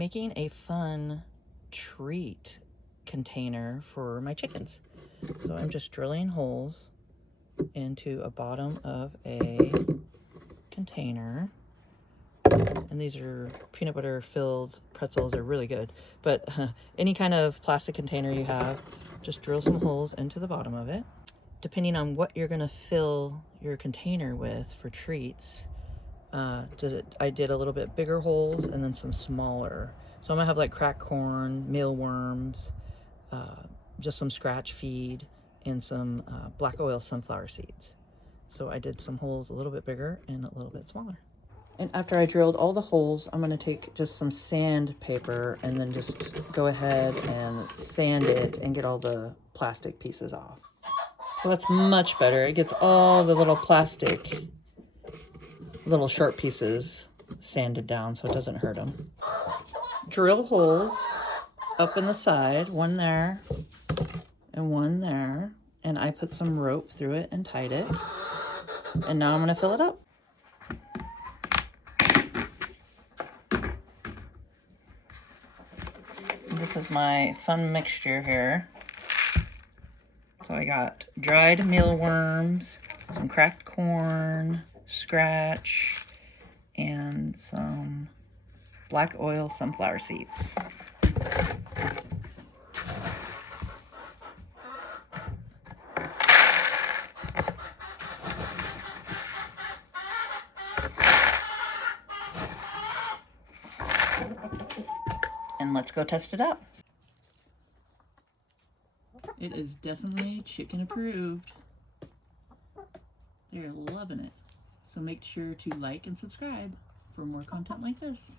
making a fun treat container for my chickens. So I'm just drilling holes into a bottom of a container. And these are peanut butter filled pretzels. Are really good. But any kind of plastic container you have, just drill some holes into the bottom of it. Depending on what you're going to fill your container with for treats, I did a little bit bigger holes and then some smaller. So I'm gonna have like cracked corn, mealworms, just some scratch feed, and some black oil sunflower seeds. So I did some holes a little bit bigger and a little bit smaller. And after I drilled all the holes, I'm gonna take just some sandpaper and then just go ahead and sand it and get all the plastic pieces off. So that's much better. It gets all the little plastic, little short pieces sanded down so it doesn't hurt them. Drill holes up in the side, one there and one there. And I put some rope through it and tied it. And now I'm gonna fill it up. This is my fun mixture here. So I got dried mealworms, some cracked corn, scratch, and some black oil sunflower seeds. And let's go test it out. It is definitely chicken approved. They're loving it. So make sure to like and subscribe for more content like this.